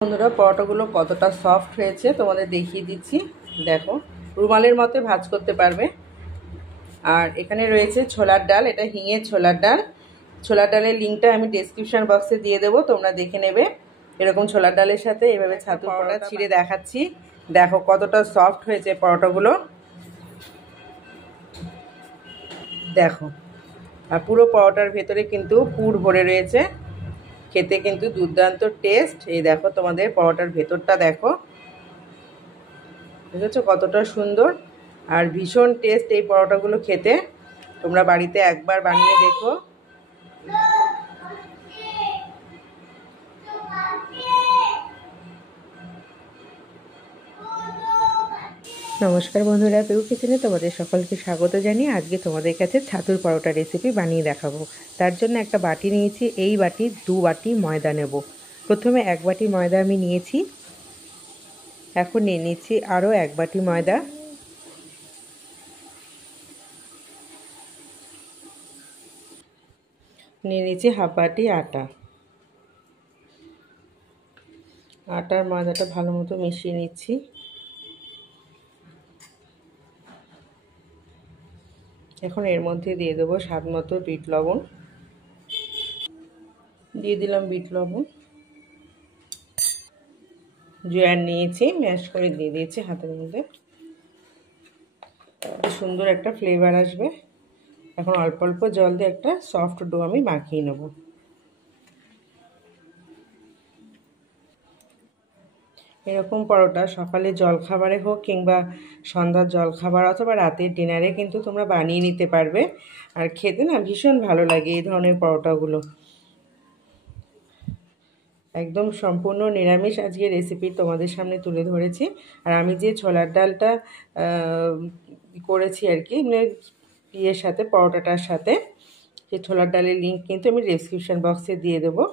বন্ধুরা, পরোটাগুলো কতটা সফট হয়েছে তোমাদের দেখিয়ে দিচ্ছি। দেখো, রুমালের মতো ভাঁজ করতে পারবে। আর এখানে রয়েছে ছোলার ডাল, এটা হিঙের ছোলার ডাল। ছোলার ডালের লিঙ্কটা আমি ডেসক্রিপশন বক্সে দিয়ে দেবো, তোমরা দেখে নেবে। এরকম ছোলার ডালের সাথে এভাবে ছাতু পরোটা ছিঁড়ে দেখাচ্ছি। দেখো কতটা সফট হয়েছে পরোটাগুলো, দেখো। আর পুরো পরোটার ভেতরে কিন্তু পুর ভরে রয়েছে, খেতে কিন্তু দুর্দান্ত টেস্ট। এই দেখো, তোমাদের পরোটার ভেতরটা দেখো, বুঝেছো কতটা সুন্দর। আর ভীষণ টেস্ট এই পরোটাগুলো খেতে। তোমরা বাড়িতে একবার বানিয়ে দেখো। নমস্কার বন্ধুরা, পেউ কিচেনে তোমাদের সকলকে স্বাগত জানিয়ে আজকে তোমাদের কাছে ছাতুর পরোটা রেসিপি বানিয়ে দেখাবো। তার জন্য একটা বাটি নিয়েছি, এই বাটি 2 বাটি ময়দা নেব। প্রথমে 1 বাটি ময়দা আমি নিয়েছি, এখন নিয়ে নিচ্ছি আরও 1 বাটি ময়দা। নিয়ে নিচ্ছি হাফ বাটি আটা। আটার ময়দাটা ভালো মতো মিশিয়ে নিচ্ছি। এখন এর মধ্যে দিয়ে দেবো স্বাদ মতো বিট লবণ। দিয়ে দিলাম বিট লবণ। জোয়ান নিয়েছি, ম্যাশ করে দিয়ে দিয়েছি হাতের মধ্যে। সুন্দর একটা ফ্লেভার আসবে। এখন অল্প অল্প জল দিয়ে একটা সফট ডো আমি মাখিয়ে নেব। এরকম পরোটা সকালে জলখাবারে হোক কিংবা সন্ধ্যার জলখাবার অথবা রাতের ডিনারে কিন্তু তোমরা বানিয়ে নিতে পারবে। আর খেতে না ভীষণ ভালো লাগে এই ধরনের পরোটাগুলো। একদম সম্পূর্ণ নিরামিষ আজকে রেসিপি তোমাদের সামনে তুলে ধরেছি। আর আমি যে ছোলার ডালটা করেছি আর কি, মানে ইয়ের সাথে, পরোটাটার সাথে, সেই ছোলার ডালের লিঙ্ক কিন্তু আমি ডেসক্রিপশন বক্সে দিয়ে দেবো।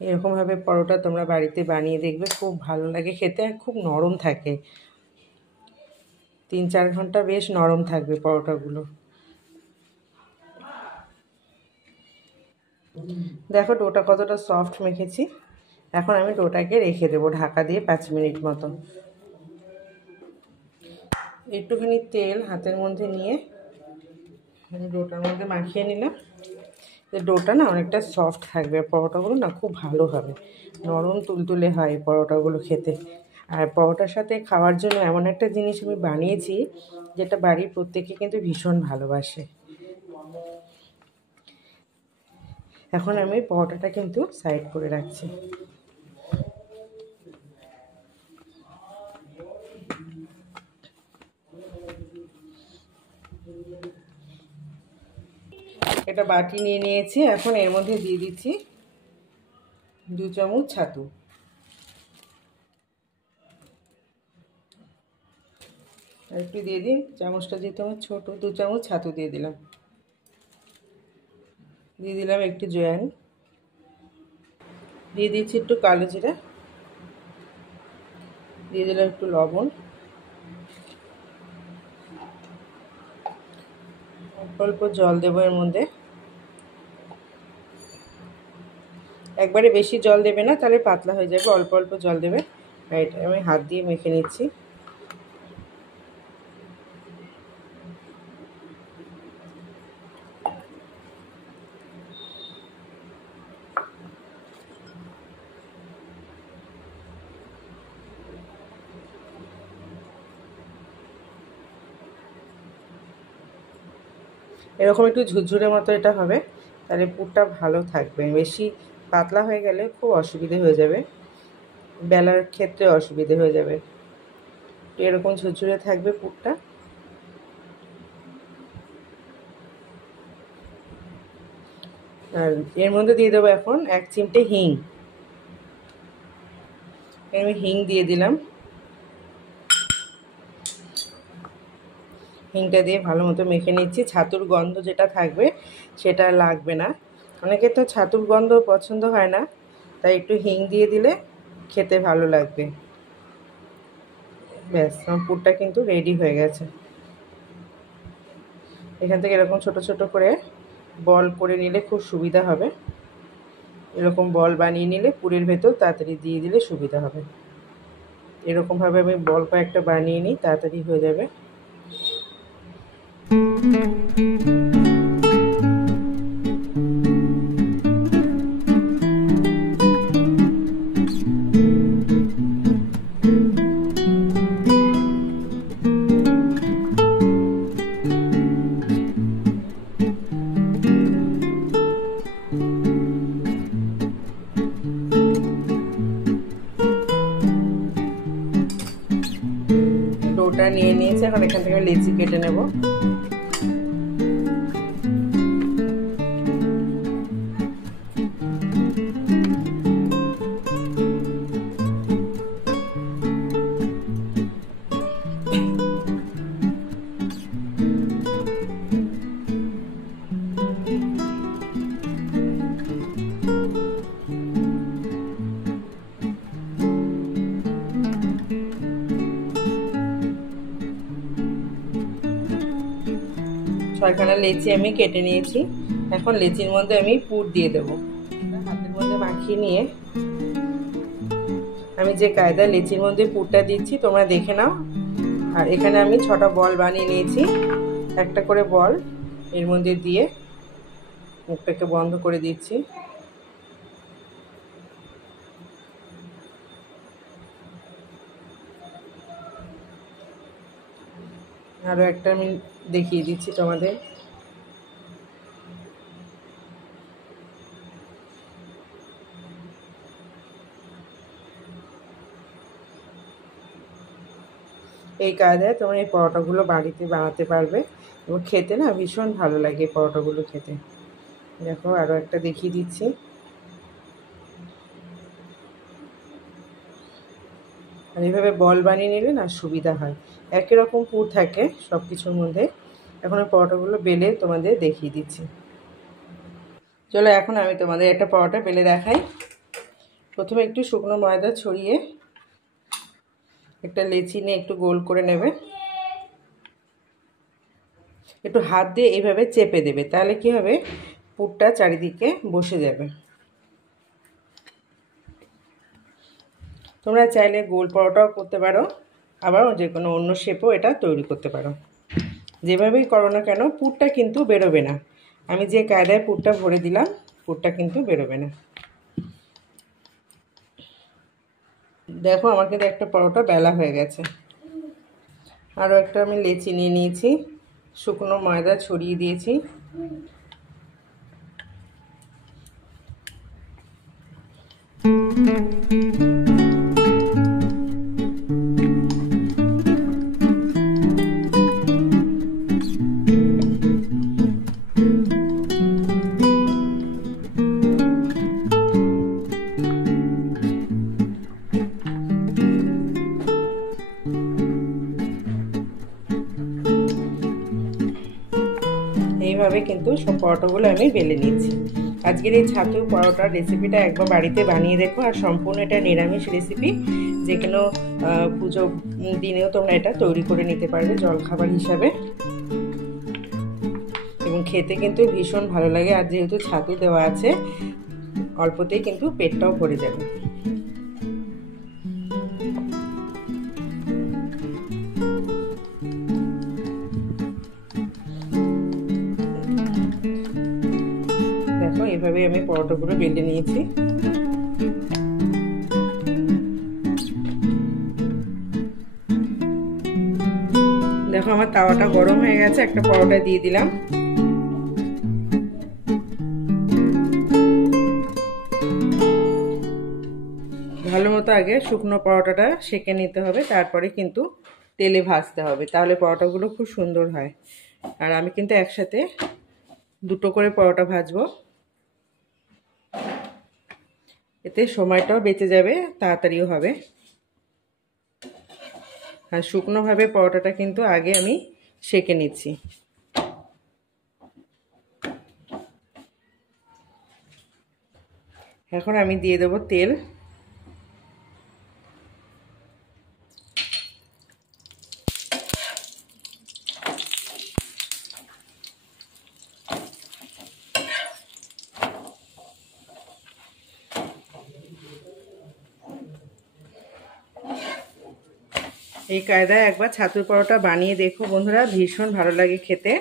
এরকমভাবে পরোটা তোমরা বাড়িতে বানিয়ে দেখবে, খুব ভালো লাগে খেতে। আর খুব নরম থাকে, 3-4 ঘন্টা বেশ নরম থাকবে পরোটাগুলো। দেখো ডোটা কতটা সফট মেখেছি। এখন আমি ডোটাকে রেখে দেবো ঢাকা দিয়ে 5 মিনিট মতো। একটুখানি তেল হাতের মধ্যে নিয়ে আমি ডোটার মধ্যে মাখিয়ে নিলাম। ডোটা না অনেকটা সফট থাকবে, পরোটাগুলো না খুব ভালো হবে, নরম তুলতুলে হয় পরোটাগুলো খেতে। আর পরোটার সাথে খাওয়ার জন্য এমন একটা জিনিস আমি বানিয়েছি যেটা বাড়ির প্রত্যেকে কিন্তু ভীষণ ভালোবাসে। এখন আমি পরোটাটা কিন্তু সাইড করে রাখছি। এটা বাটি নিয়ে নিয়েছি, এখন এর মধ্যে দিয়ে দিচ্ছি 2 চামচ ছাতু। আর একটু দিয়ে দিই, চামচটা যেহেতু আমার ছোটো, 2 চামচ ছাতু দিয়ে দিলাম। দিয়ে দিলাম একটু জোয়ান, দিয়ে দিচ্ছি একটু কালো জিরা, দিয়ে দিলাম একটু লবণ, অল্প অল্প জল দেবো এর মধ্যে। একবারে বেশি জল দেবে না, তাহলে পাতলা হয়ে যাবে, অল্প অল্প জল দেবে। এটা আমি হাত দিয়ে মেখে নিচ্ছি। এরকম একটু ঝুরঝুরে মতো এটা হবে, তাহলে পুরটা ভালো থাকবে। বেশি পাতলা হয়ে গেলে খুব অসুবিধে হয়ে যাবে, বেলার ক্ষেত্রে অসুবিধে হয়ে যাবে। এরকম ঝুরঝুরে থাকবে পুরটা। আর এর মধ্যে দিয়ে দেবো এখন 1 চিমটে হিং। আমি হিং দিয়ে দিলাম। হিংটা দিয়ে ভালো মতো মেখে নিচ্ছি। ছাতুর গন্ধ যেটা থাকবে সেটা লাগবে না। অনেকে তো ছাতুর গন্ধ পছন্দ হয় না, তাই একটু হিং দিয়ে দিলে খেতে ভালো লাগবে। ব্যাস, আমার পুরটা কিন্তু রেডি হয়ে গেছে। এখান থেকে এরকম ছোট ছোট করে বল করে নিলে খুব সুবিধা হবে। এরকম বল বানিয়ে নিলে পুরের ভেতর তাড়াতাড়ি দিয়ে দিলে সুবিধা হবে। এরকমভাবে আমি বল কয়েকটা বানিয়ে নিই, তাড়াতাড়ি হয়ে যাবে। ডোটা নিয়ে নিয়েছি, এখন এখান থেকে লেচি কেটে নেব। ছয়খানা লেচি আমি কেটে নিয়েছি। এখন লেচির মধ্যে আমি পুর দিয়ে দেব। হাতের মধ্যে মাখিয়ে নিয়ে আমি যে কায়দায় লেচির মধ্যে পুরটা দিচ্ছি তোমরা দেখে নাও। আর এখানে আমি 6টা বল বানিয়ে নিয়েছি। একটা করে বল এর মধ্যে দিয়ে মুখটাকে বন্ধ করে দিচ্ছি। আরও একটা আমি দেখিয়ে দিচ্ছি তোমাদের। এই কায়দায় তোমরা এই পরোটাগুলো বাড়িতে বানাতে পারবে এবং খেতে না ভীষণ ভালো লাগে পরোটাগুলো খেতে। দেখো আরও একটা দেখিয়ে দিচ্ছি। আর এইভাবে বল বানিয়ে নিলে না সুবিধা হয়, একই রকম পুর থাকে সব কিছুর মধ্যে। এখন পরোটাগুলো বেলে তোমাদের দেখিয়ে দিচ্ছি। চলো এখন আমি তোমাদের একটা পরোটা বেলে দেখাই। প্রথমে একটু শুকনো ময়দা ছড়িয়ে একটা লেচি নিয়ে একটু গোল করে নেবে। একটু হাত দিয়ে এইভাবে চেপে দেবে, তাহলে কি হবে পুরটা চারিদিকে বসে যাবে। তোমরা চাইলে গোল পরোটাও করতে পারো, আবার যে কোনো অন্য শেপও এটা তৈরি করতে পারো। যেভাবেই করো না কেন পুরটা কিন্তু বেরোবে না। আমি যে কায়দায় পুরটা ভরে দিলাম পুরটা কিন্তু বেরোবে না। দেখো আমার কিন্তু একটা পরোটা বেলা হয়ে গেছে। আরও একটা আমি লেচি নিয়ে নিয়েছি, শুকনো ময়দা ছড়িয়ে দিয়েছি। এইভাবে কিন্তু সব পরোটাগুলো আমি বেলে নিয়েছি। আজকের এই ছাতু পরোটার রেসিপিটা একবার বাড়িতে বানিয়ে দেখো। আর সম্পূর্ণ এটা নিরামিষ রেসিপি, যে কোনো পুজো দিনেও তোমরা এটা তৈরি করে নিতে পারবে জলখাবার হিসাবে, এবং খেতে কিন্তু ভীষণ ভালো লাগে। আর যেহেতু ছাতু দেওয়া আছে অল্পতেই কিন্তু পেটটাও ভরে যাবে। দেখো এভাবে আমি পরোটাগুলো বেলে নিয়েছি। দেখো আমার তাওয়াটা গরম হয়ে গেছে, একটা পরোটা দিয়ে দিলাম। ভালো মতো আগে শুকনো পরোটাটা সেঁকে নিতে হবে, তারপরে কিন্তু তেলে ভাজতে হবে, তাহলে পরোটাগুলো খুব সুন্দর হয়। আর আমি কিন্তু একসাথে দুটো করে পরোটা ভাজবো, এতে সময়টাও বেঁচে যাবে, তাড়াতাড়িও হবে। আর শুকনোভাবে পরোটাটা কিন্তু আগে আমি সেঁকে নিচ্ছি। এখন আমি দিয়ে দেবো তেল। এই কায়দায় একবার ছাতুর পরোটা বানিয়ে দেখো বন্ধুরা, ভীষণ ভালো লাগে খেতে।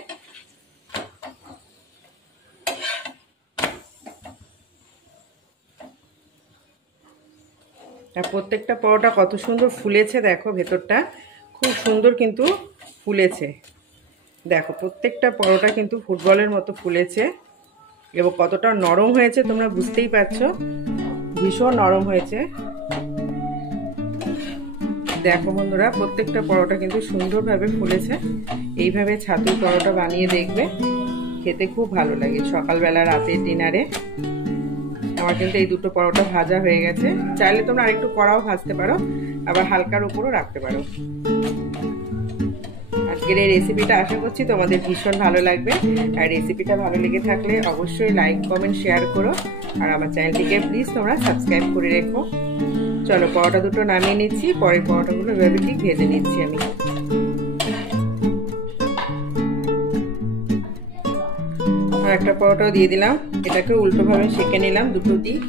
আর প্রত্যেকটা পরোটা কত সুন্দর ফুলেছে দেখো, ভেতরটা খুব সুন্দর কিন্তু ফুলেছে। দেখো প্রত্যেকটা পরোটা কিন্তু ফুটবলের মতো ফুলেছে এবং কতটা নরম হয়েছে তোমরা বুঝতেই পারছো, ভীষণ নরম হয়েছে। দেখো বন্ধুরা প্রত্যেকটা পরোটা কিন্তু সুন্দরভাবে ফুলেছে। এইভাবে ছাতুর পরোটা বানিয়ে দেখবে, খেতে খুব ভালো লাগে সকালবেলা, রাতের ডিনারে। আমার কিন্তু এই দুটো পরোটা ভাজা হয়ে গেছে। চাইলে তোমরা আরেকটু কড়াও ভাজতে পারো, আবার হালকার উপরও রাখতে পারো। আজকের এই রেসিপিটা আশা করছি তোমাদের ভীষণ ভালো লাগবে। আর রেসিপিটা ভালো লেগে থাকলে অবশ্যই লাইক কমেন্ট শেয়ার করো, আর আমার চ্যানেলটিকে প্লিজ তোমরা সাবস্ক্রাইব করে রেখো। চলো পরোটা দুটো নামিয়ে নিচ্ছি, পরের পরোটাগুলো এভাবে ঠিক ভেজে নিচ্ছি আমি। আর একটা পরোটাও দিয়ে দিলাম, এটাকে উল্টোভাবে সেঁকে নিলাম দুটো দিক।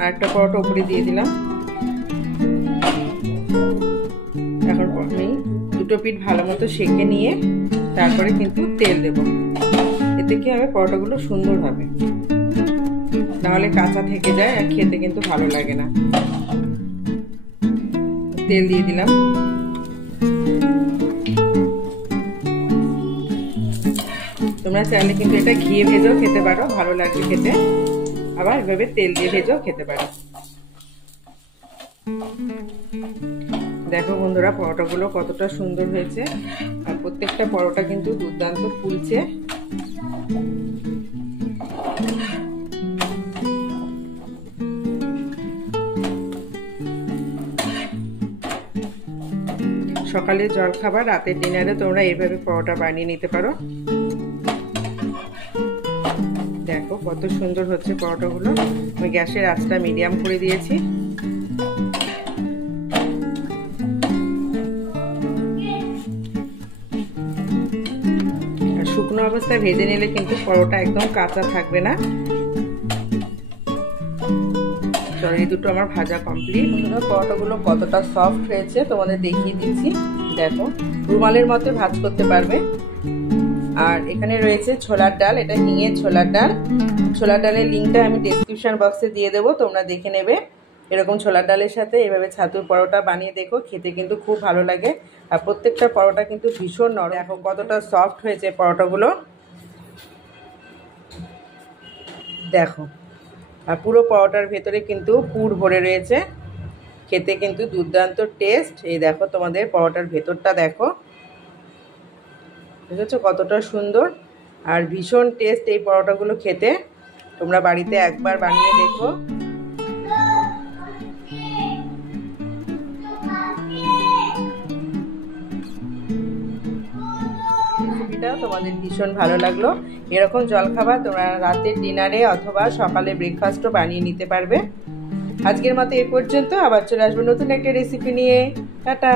আর একটা পরোটা উপরে দিয়ে দিলাম। এখন আমি দুটো পিঠ ভালো মতো সেঁকে নিয়ে তারপরে কিন্তু তেল দেব। এতে কি হবে, পরোটাগুলো সুন্দর হবে, নাহলে কাঁচা থেকে যায় আর খেতে কিন্তু ভালো লাগে না। তেল দিয়ে দিলাম। তোমরা চাইলে কিন্তু এটা ঘিয়ে ভেজেও খেতে পারো, ভালো লাগবে খেতে। আবার এভাবে তেল দিয়ে ভেজেও খেতে পারো। দেখো বন্ধুরা পরোটাগুলো কতটা সুন্দর হয়েছে, আর প্রত্যেকটা পরোটা কিন্তু দুর্দান্ত ফুলছে। সকালে জলখাবার, রাতের ডিনারে তোমরা এইভাবে পরোটা বানিয়ে নিতে পারো। দেখো কত সুন্দর হচ্ছে পরোটাগুলো। আমি গ্যাসের আঁচটা মিডিয়াম করে দিয়েছি। আর শুকনো অবস্থায় ভেজে নিলে কিন্তু পরোটা একদম কাঁচা থাকবে না। চলো এই দুটো আমার ভাজা কমপ্লিট। পরোটাগুলো কতটা সফট হয়েছে তোমাদের দেখিয়ে দিচ্ছি। দেখো রুমালের মতো ভাজ করতে পারবে। আর এখানে রয়েছে ছোলার ডাল, এটা হিঙের ছোলার ডাল। ছোলার ডালের লিঙ্কটা আমি ডেসক্রিপশন বক্সে দিয়ে দেবো, তোমরা দেখে নেবে। এরকম ছোলার ডালের সাথে এভাবে ছাতুর পরোটা বানিয়ে দেখো, খেতে কিন্তু খুব ভালো লাগে। আর প্রত্যেকটা পরোটা কিন্তু ভীষণ নরম। দেখো কতটা সফট হয়েছে পরোটাগুলো, দেখো। আর পুরো পরোটার ভেতরে কিন্তু পুর ভরে রয়েছে, খেতে কিন্তু দুর্দান্ত টেস্ট। এই দেখো তোমাদের পরোটার ভেতরটা দেখো, বুঝেছো কতটা সুন্দর। আর ভীষণ টেস্ট এই পরোটাগুলো খেতে। তোমরা বাড়িতে একবার বানিয়ে দেখো। রেসিপিটা তোমাদের ভীষণ ভালো লাগলো। এরকম জলখাবার তোমরা রাতের ডিনারে অথবা সকালে ব্রেকফাস্টও বানিয়ে নিতে পারবে। আজকের মতো এই পর্যন্ত, আবার চলে আসবো নতুন একটা রেসিপি নিয়ে। টাটা।